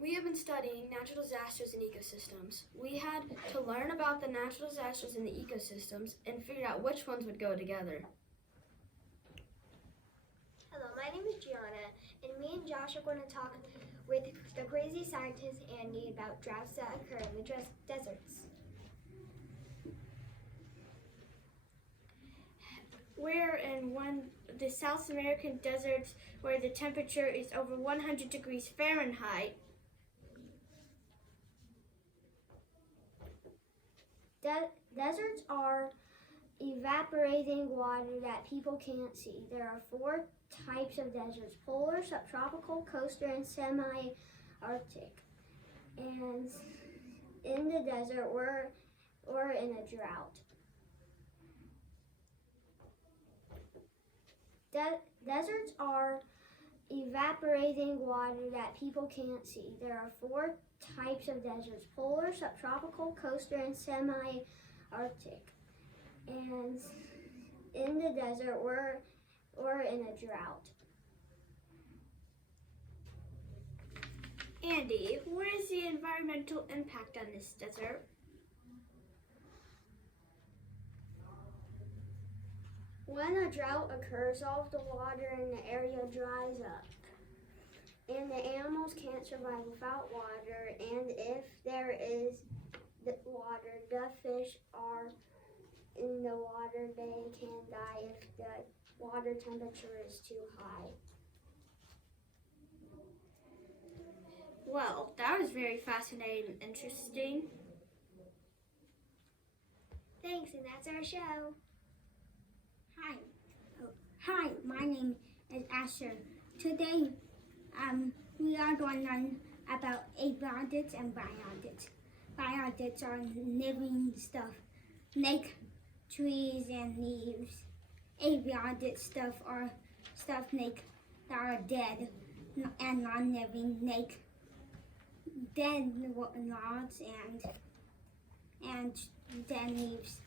We have been studying natural disasters and ecosystems. We had to learn about the natural disasters and the ecosystems and figure out which ones would go together. Hello, my name is Gianna, and me and Josh are going to talk with the crazy scientist Andy about droughts that occur in the deserts. We're in the South American deserts where the temperature is over 100 degrees Fahrenheit. Deserts are evaporating water that people can't see. There are 4 types of deserts: polar, subtropical, coastal, and semi-Arctic. And in the desert, we're in a drought. Deserts are evaporating water that people can't see. There are 4 types of deserts: polar, subtropical, coastal, and semi-Arctic. And in the desert, we're in a drought. Andy, what is the environmental impact on this desert? When a drought occurs, all of the water in the area dries up, and the animals can't survive without water. And if there is water, the fish are in the water. They can die if the water temperature is too high. Well, that was very fascinating and interesting. Thanks, and that's our show. Hi, my name is Asher. Today, we are going to learn about abiotics and biotics. Biotics are living stuff, like trees and leaves. Abiotic stuff are stuff like that are dead and non-living, like dead logs and dead leaves.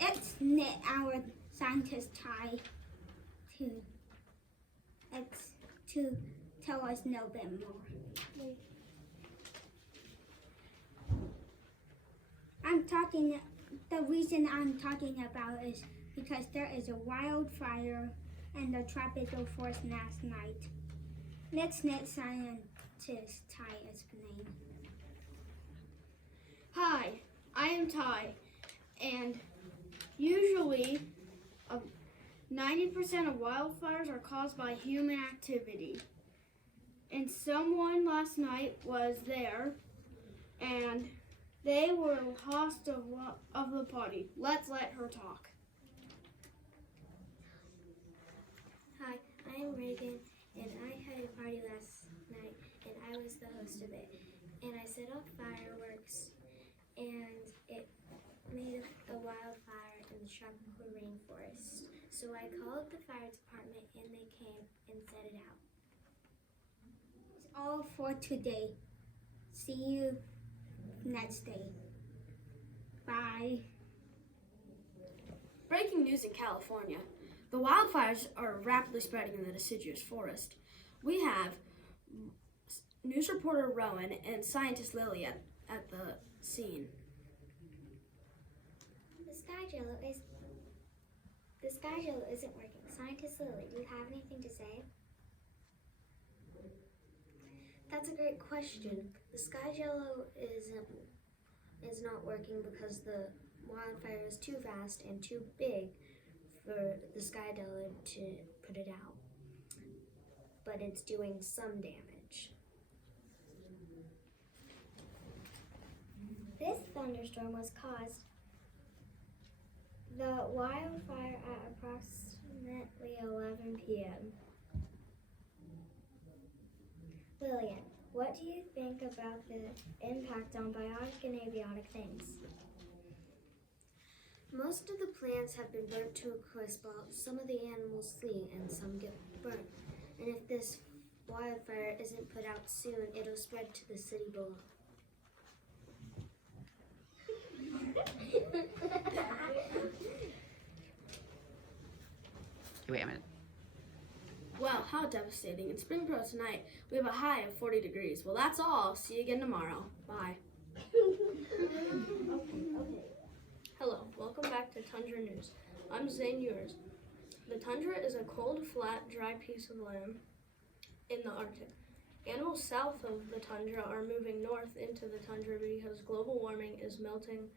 Let's let our scientist Ty to tell us a little bit more. The reason I'm talking about is because there is a wildfire in the tropical forest last night. Let's let scientist Ty explain. Hi, I am Ty, and usually 90% of wildfires are caused by human activity. And someone last night was there, and they were the host of the party. Let's let her talk. Hi, I am Reagan, and I had a party last night, and I was the host of it. And I set off fireworks, and it made a wildfire in the tropical rainforest. So I called the fire department, and they came and set it out. It's all for today. See you next day. Bye. Breaking news in California. The wildfires are rapidly spreading in the deciduous forest. We have news reporter Rowan and scientist Lily at the scene. The sky jello isn't working. Scientist Lily, do you have anything to say? That's a great question. The sky jello is not working because the wildfire is too fast and too big for the sky jello to put it out. But it's doing some damage. This thunderstorm was caused the wildfire at approximately 11 p.m. Lillian, what do you think about the impact on biotic and abiotic things? Most of the plants have been burnt to a crisp, while some of the animals flee and some get burnt. And if this wildfire isn't put out soon, it'll spread to the city below. Wait a minute. Wow, how devastating. In Spring Pro tonight, we have a high of 40 degrees. Well, that's all. See you again tomorrow. Bye. Hello, welcome back to Tundra News. I'm Zane Ewers. The tundra is a cold, flat, dry piece of land in the Arctic. Animals south of the tundra are moving north into the tundra because global warming is melting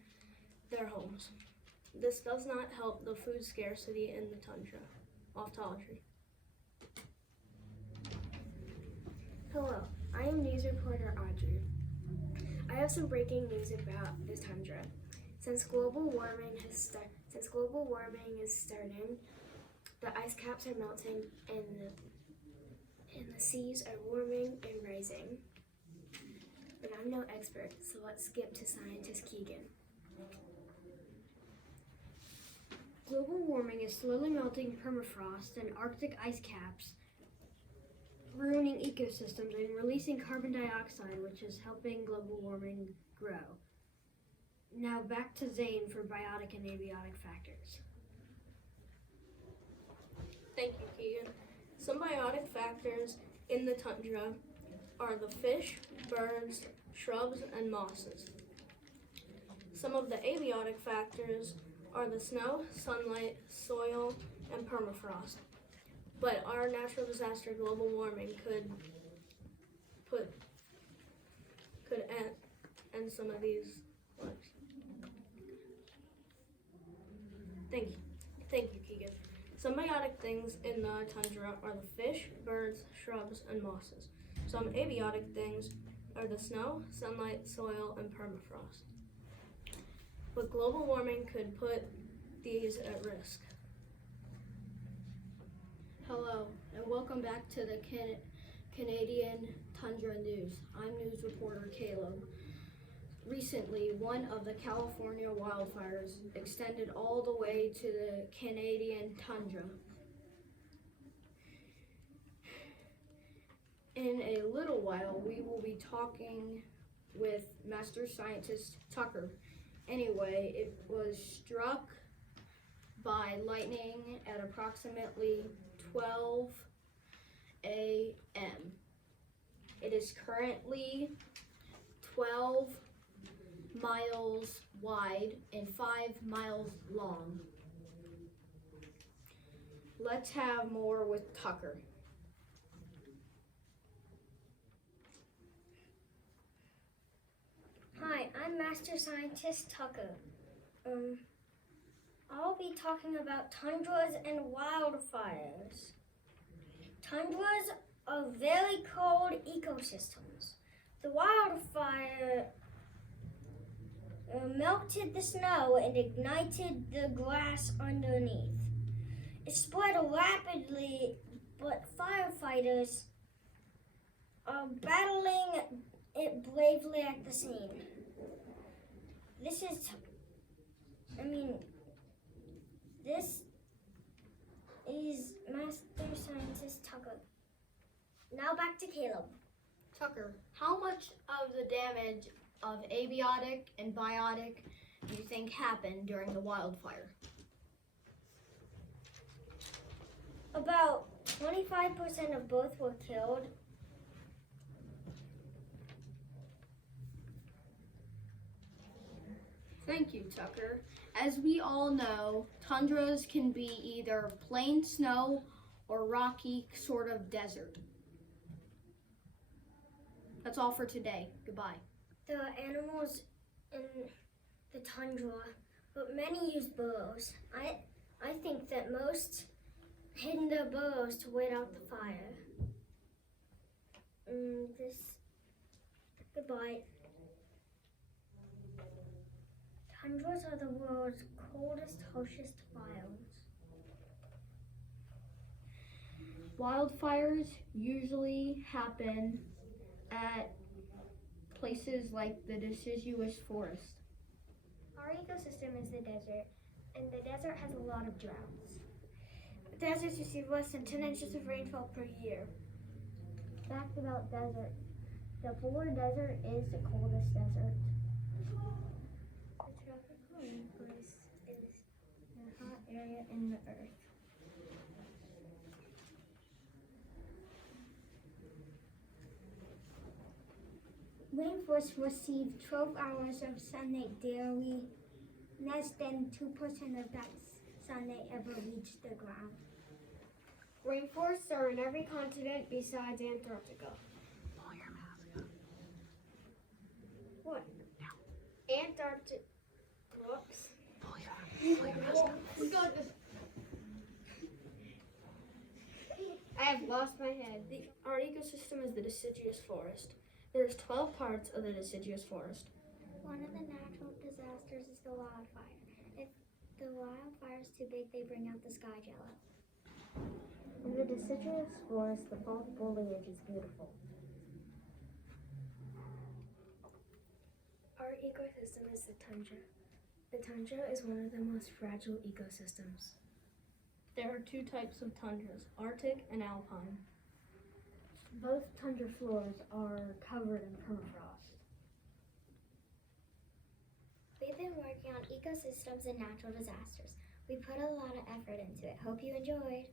their homes. This does not help the food scarcity in the tundra. Ophthalmology. Hello, I am news reporter Audrey. I have some breaking news about the tundra. Since global warming is starting, the ice caps are melting and the seas are warming and rising. But I'm no expert, so let's skip to scientist Keegan. Global warming is slowly melting permafrost and Arctic ice caps, ruining ecosystems and releasing carbon dioxide, which is helping global warming grow. Now back to Zane for biotic and abiotic factors. Thank you, Keegan. Some biotic factors in the tundra are the fish, birds, shrubs, and mosses. Some of the abiotic factors are the snow, sunlight, soil, and permafrost. But our natural disaster, global warming, could end some of these lives. Thank you, Keegan. Some biotic things in the tundra are the fish, birds, shrubs, and mosses. Some abiotic things are the snow, sunlight, soil, and permafrost. But global warming could put these at risk. Hello, and welcome back to the Canadian Tundra News. I'm news reporter Caleb. Recently, one of the California wildfires extended all the way to the Canadian tundra. In a little while, we will be talking with Master Scientist Tucker. Anyway, it was struck by lightning at approximately 12 a.m. It is currently 12 miles wide and 5 miles long. Let's have more with Tucker. Hi, I'm Master Scientist Tucker. I'll be talking about tundras and wildfires. Tundras are very cold ecosystems. The wildfire melted the snow and ignited the grass underneath. It spread rapidly, but firefighters are battling it bravely at the scene. This is Master Scientist Tucker. Now back to Caleb. Tucker, how much of the damage of abiotic and biotic do you think happened during the wildfire? About 25% of both were killed. Thank you, Tucker. As we all know, tundras can be either plain snow or rocky sort of desert. That's all for today. Goodbye. There are animals in the tundra, but many use burrows. I think that most hid in their burrows to wait out the fire. Goodbye. Tundras are the world's coldest, harshest biomes. Wildfires usually happen at places like the deciduous forest. Our ecosystem is the desert, and the desert has a lot of droughts. Deserts receive less than 10 inches of rainfall per year. Fact about desert. The polar desert is the coldest desert. The tropical rainforest is a hot area in the earth. Rainforests receive 12 hours of sunlight daily. Less than 2% of that sunlight ever reached the ground. Rainforests are in every continent besides Antarctica. Pull your mask up. What? Antarctica. Whoops. Pull your mask up. We got this. I have lost my head. Our ecosystem is the deciduous forest. There's 12 parts of the deciduous forest. One of the natural disasters is the wildfire. If the wildfire is too big, they bring out the sky jello. In the deciduous forest, the fall foliage is beautiful. Our ecosystem is the tundra. The tundra is one of the most fragile ecosystems. There are 2 types of tundras, Arctic and Alpine. Both tundra floors are covered in permafrost. We've been working on ecosystems and natural disasters. We put a lot of effort into it. Hope you enjoyed.